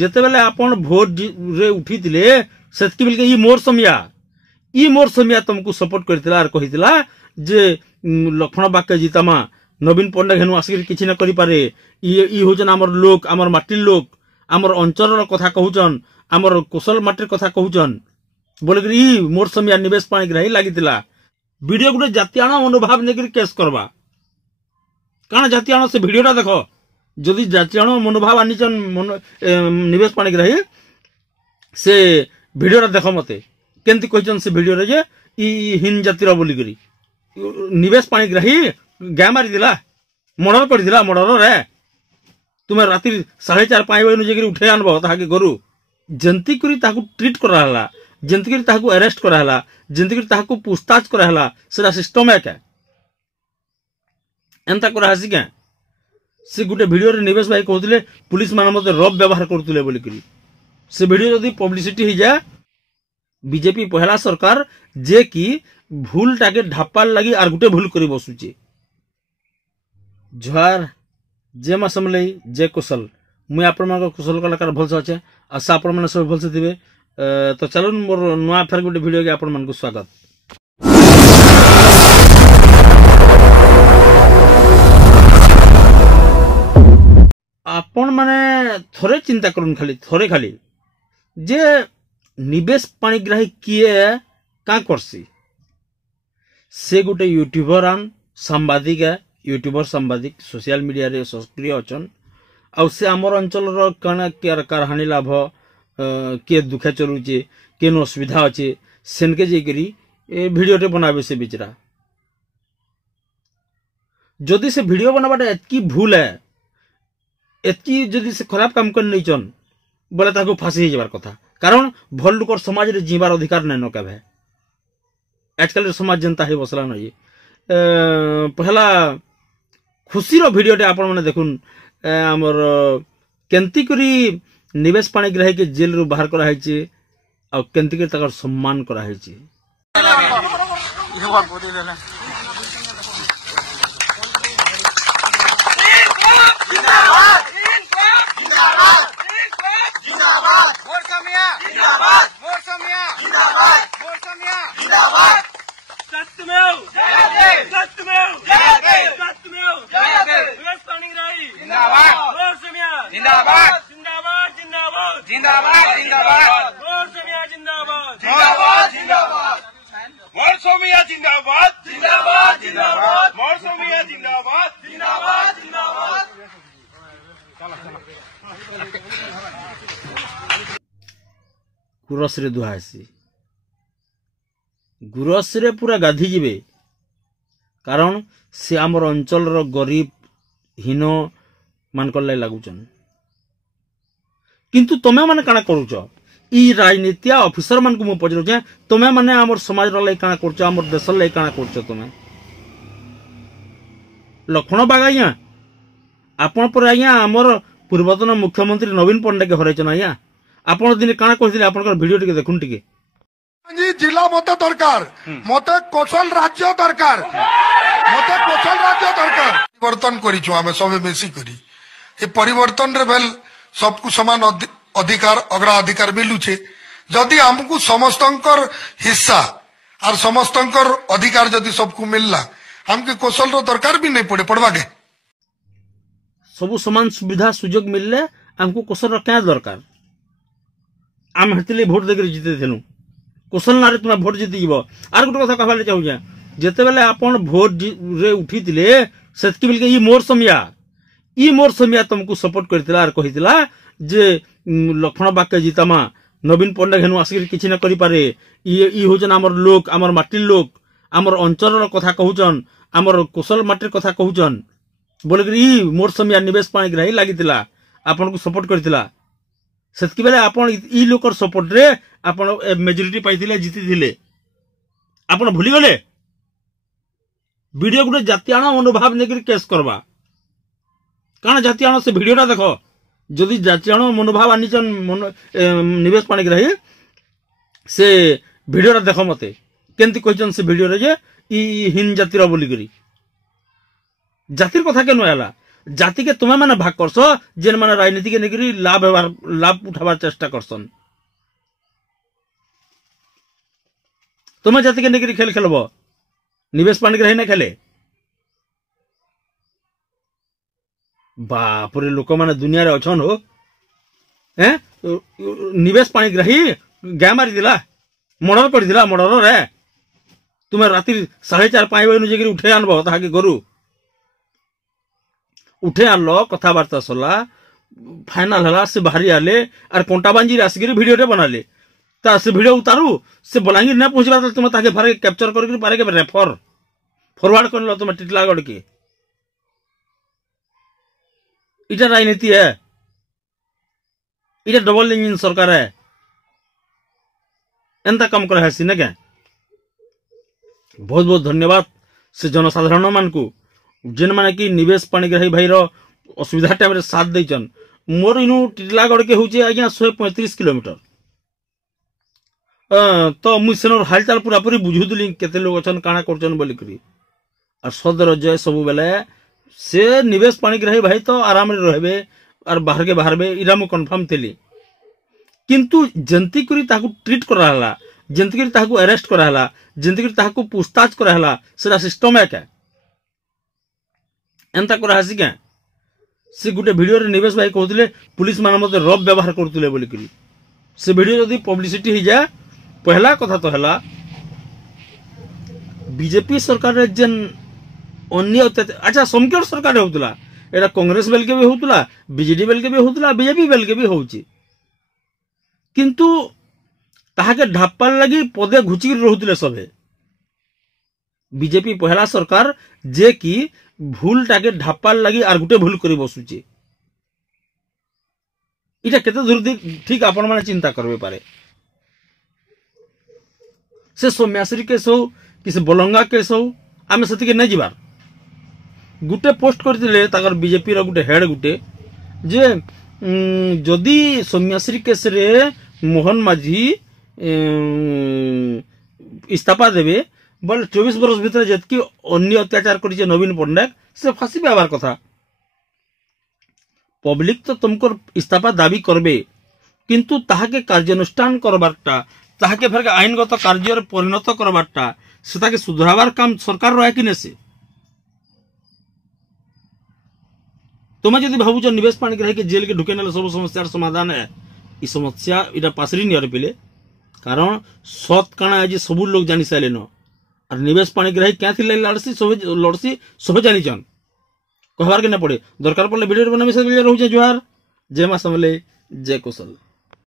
जिते बेले आपण भोट रे उठी थिले सेतकी बेले ई मोर समिया तुमको सपोर्ट करथिला आर कहिथिला जे लक्ष्मण बाक्य जीतामा नवीन पंडा घेनु आसिक किछि न करि पारे ई होजन हमर लोक हमर माटी लोक हमर अंचल कथा कहउचन हमर कुशल माटी कथा कहउचन बोले कि ई मोर समिया निवेश पाणी ग्राही लागितिला वीडियो गुटे जातियाण मनोभाव नेकि केस करबा काना जातियाण से वीडियोटा देखो जदि जातियाण मनोभाव आनिचन निवेश पाणी ग्राही से वीडियोटा देखो मते केंति कहिचन से वीडियो रे जे ई हिन जातिर बोली करी निवेश पाणी ग्राही गाय मारी दिला मर्डर कर दिला मर्डर रे तुम्हें राति 4:30 5 बजे जेकि उठे आनबो ताके गरु जंती करी ताकू ट्रीट करा हला जंती करी ताकू अरेस्ट करा हला जंती करी ताकू पूछताछ करा हला सेरा सिस्टम है क्या एंता करा हसी क्या से गुटे वीडियो रे निवेश भाई कहउतले पुलिस मान मते रब व्यवहार करतुले बोली करी से वीडियो जदी पब्लिसिटी हो जाए बीजेपी पहला सरकार जे कि भूल टाके ढापाल लगी आर गुटे भूल करी बसुचे जुहार जे मा समलई जे कुशल मुई आपण मान कुशल कलाकार भल से अच्छे आशा आपण माने सब भल से दिबे तो चलून मोर नुआ फेर गुटे वीडियो के आपण मान को स्वागत आपण माने थोरे चिंता करून खाली जे निवेश पाणीग्राही किए का करसी से गोटे यूट्यूबर सांबादिक सोशल मीडिया रे सक्रिय अचन आ से आमर अंचल कारहानी लाभ किए दुखे चलुचे केन असुविधा अच्छे सेनके जाकरी भिडियोटे बनाबे से बिचरा जदि से भिडियो बनाबाटा एतकी भूल है एतकी जदि से खराब काम कर नहीं चन बोले ताको फांसी हो जाबार कथा कारण भल लोकर समाज रे जीवार अधिकार नहीं न केबे आजकल समाज जनता है बसला नहीं पहला खुशी रो वीडियोटे आपण माने देखुन हमर केंती करी निवेश पाणीग्राही के जेल रु बाहर करा हैचे आ केंती करी तकर सम्मान करा हैचे गुरस रे दुहासी गुरस रे पूरा गाधी जीवे कारण से आमर अंचल रो गरीब हीन मानकर लागुचन किंतु तमे माने काना करूछ ई राजनीति ऑफिसर मान को मु पचरुछ तमे माने आमर समाज रो लाई काना करछ आमर देश लाई काना करछ तमे लक्ष्मण बागाइया आपण पर आइया आमर पूर्वतन मुख्यमंत्री नवीन पंडा के हरैछन आइया आपण दिन काना कहिथिले आपनकर वीडियो टिके देखुन टिके जी जिला मते दरकार मते कौशल राज्य दरकार परिवर्तन करिछु हमें सब बेसी करी ए परिवर्तन रे बेल सबको समान अधिकार अग्राधिकार मिलुचे जदि हमको समस्तंकर हिस्सा और समस्तंकर अधिकार जदि सबको मिलला हमके कौशल रो दरकार भी नहीं पड़वा के सब समान सुविधा सुजोग मिलले हमको कौशल रो क्या दरकार आम हेतले भोट देकर जीते थेनु कौशल नारे तुम भोट जीति जीव आर गोटे कथा कहबाले चाहूँ जिते बेले आपण भोट रे उठी थिले सेतकी बेले ई मोर समिया तुमको सपोर्ट करथिला आर कहिथिला जे लक्ष्मण बाक्य जीतामा नवीन पंडा घेनु आसिक किछि न करि पारे ई होजन हमर लोक हमर माटी लोक हमर अंचल कथा कहउचन हमर कुशल माटी कथा कहउचन बोले कि ई मोर समिया निवेश पाणी ग्राही लागितिला आपण को सपोर्ट करथिला सेतकी बेले आपण ई लोकर सपोर्ट रे आपण मेजॉरिटी पाइथिले जीति थिले आपण भूली गले वीडियो गुटे जातियाण मनोभाव नेकि केस करबा काना जातियाण से वीडियोटा देखो जदि जातियाण मनोभाव आनिचन निवेश पाणीग्राही से वीडियोटा देखो मते केंति कहिचन से वीडियो रे जे ई हिन जातिर बोली करी जातिर कथा के नहला जाति के तुम्हें मैंने भाग करस जेन मैंने राजनीति के निकरी लाभ उठावार चेष्टा करसन। तुम्हें जाति के निकरी खेल खेलब निवेश पाणिग्राही ना खेले। बापरे लोक मैंने दुनिया रे अछन हो निवेश पाणिग्राही गाँ मारी दिला मर्डर कर दिला मर्डर रे तुम्हें राति 4:30 5 बजे जाकर उठे आनब ताके गरु उठे आनल कथबार्ता सरला फाइनाल हला से बाहरी आले और कंटा बांजी आसिक भिडियो बनाले से भिडियो उतारू से बलांगीर ना पहुंचबा तुम ताके फारे कैप्चर करके पारे के रेफर फॉरवर्ड कर लो तुम टिटलागढ़ के। इटा राजनीति है, इटा डबल इंजिन सरकार है, एंता काम कर है क्या। बहुत बहुत धन्यवाद से जनसाधारण मान को जेन माने कि निवेश पाणिग्राही भाई रो असुविधा टाइम रे साथ देचन। मोर इनु टिटलागढ़ के होचे आज्ञा 135 किलोमीटर तो मुझ सेनर हालचाल पूरा पूरी बुझुदली केते लोग अछन काना करचन बोली करी और सदर जय सब बेले से निवेश पाणिग्राही भाई तो आराम रे रहबे और बाहर के बाहरबे इरा मु कंफर्म थेली किंतु जंती करी ताकू ट्रीट कराला जंती करी ताकू अरेस्ट कराला जंती करी ताकू पूछताछ कराला सेरा सिस्टम है क्या एंता करा हसी क्या से गुटे वीडियो रे निवेश भाई कहउतले पुलिस मान मते रब व्यवहार करतुले बोली करी से वीडियो जदी पब्लिसिटी हो जाए पहला कथा तो हला बीजेपी सरकार रे जेन अन्य अच्छा समकेर सरकार होतला एटा कांग्रेस बेल के भी होतला बीजेडी बेल के भी होतला बीजेपी बेल के भी होउची किंतु ताहाके ढापाल लगी पदे घुची रहउतले सबे बीजेपी पहला सरकार जे कि भूल टाके ढापाल लगी आर गुटे भूल करी बसुची इटा केते दूर ठीक आपण माने चिंता करबे पारे से सौम्याश्री केस हो कि से बलंगा केस हो आमे सती के नै जिबार गुटे पोस्ट करथिले ताकर बीजेपी रो गुटे हेड गुटे जे जदी सौम्याश्री केस रे मोहन माझी इस्तीफा देबे बोल 24 वर्ष भीतर जतकी अन्य अत्याचार करी नवीन पट्टनायक से फांसी पाबार कथा पब्लिक तो तुमको इस्तीफा दाबी करबे किंतु ताहाके कार्यानुष्ठान करबारटा ताहाके फेर आईनगत कार्य परिणत करबारटा से ताके सुधारबार काम सरकार रहे कि नेसे तुम्हें जदि भावुच निवेश पाणिग्राही के जेल के ढुके नेले सब समस्यार समाधान है ई समस्या इटा पासरी नियर पिले कारण सत काना आज सब लोग जानी साइलेन और निवेश पाणिग्राही क्या थी लड़सी सब जानी चन कहबार के न पड़े दरकार पड़े वीडियो बना मिसे रहउचे जुहार जय मां समले जय कौशल।